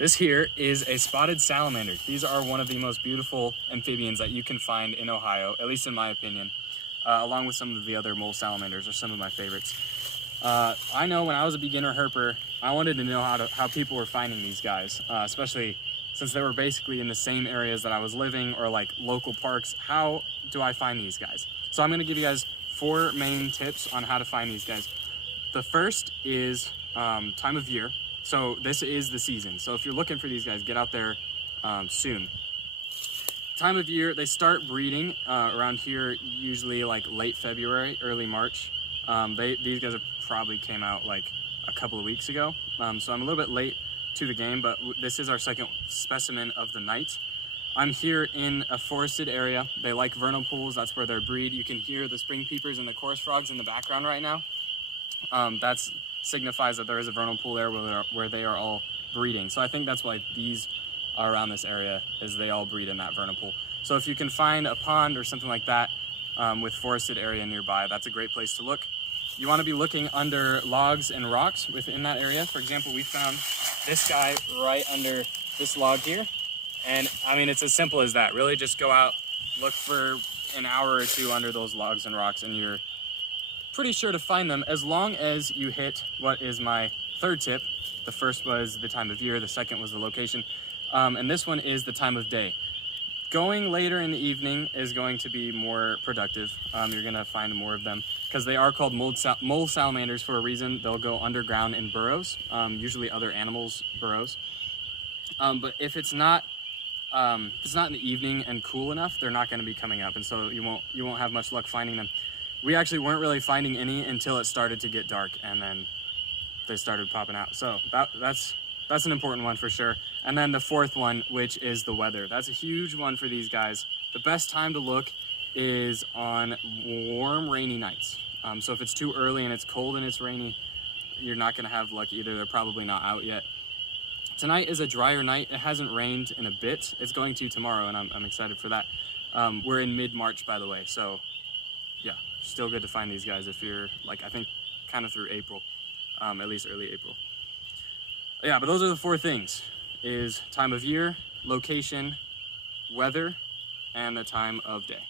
This here is a spotted salamander. These are one of the most beautiful amphibians that you can find in Ohio, at least in my opinion, along with some of the other mole salamanders are some of my favorites. I know when I was a beginner herper, I wanted to know how people were finding these guys, especially since they were basically in the same areas that I was living or like local parks. How do I find these guys? So I'm gonna give you guys 4 main tips on how to find these guys. The first is time of year. So this is the season. So if you're looking for these guys, get out there soon. Time of year, they start breeding around here, usually like late February, early March. These guys have probably came out like a couple of weeks ago. So I'm a little bit late to the game, but this is our second specimen of the night. I'm here in a forested area. They like vernal pools, that's where they breed. You can hear the spring peepers and the chorus frogs in the background right now. That signifies that there is a vernal pool there where they are all breeding. So I think that's why these are around this area, is they all breed in that vernal pool. So if you can find a pond or something like that with forested area nearby, that's a great place to look. You want to be looking under logs and rocks within that area. For example, we found this guy right under this log here. And I mean, it's as simple as that. Really just go out, look for an hour or two under those logs and rocks, and you're pretty sure to find them, as long as you hit what is my third tip. The first was the time of year, the second was the location, and this one is the time of day. Going later in the evening is going to be more productive. You're gonna find more of them because they are called mole salamanders for a reason. They'll go underground in burrows, usually other animals' burrows. But if it's not in the evening and cool enough, they're not going to be coming up, and so you won't have much luck finding them. We actually weren't really finding any until it started to get dark, and then they started popping out. So that's an important one for sure. And then the fourth one, which is the weather. That's a huge one for these guys. The best time to look is on warm, rainy nights. So if it's too early and it's cold and it's rainy, you're not going to have luck either. They're probably not out yet. Tonight is a drier night. It hasn't rained in a bit. It's going to tomorrow, and I'm excited for that. We're in mid-March, by the way, so yeah, still good to find these guys if you're, like, I think kind of through April, at least early April. Yeah, but those are the 4 things, is time of year, location, weather, and the time of day.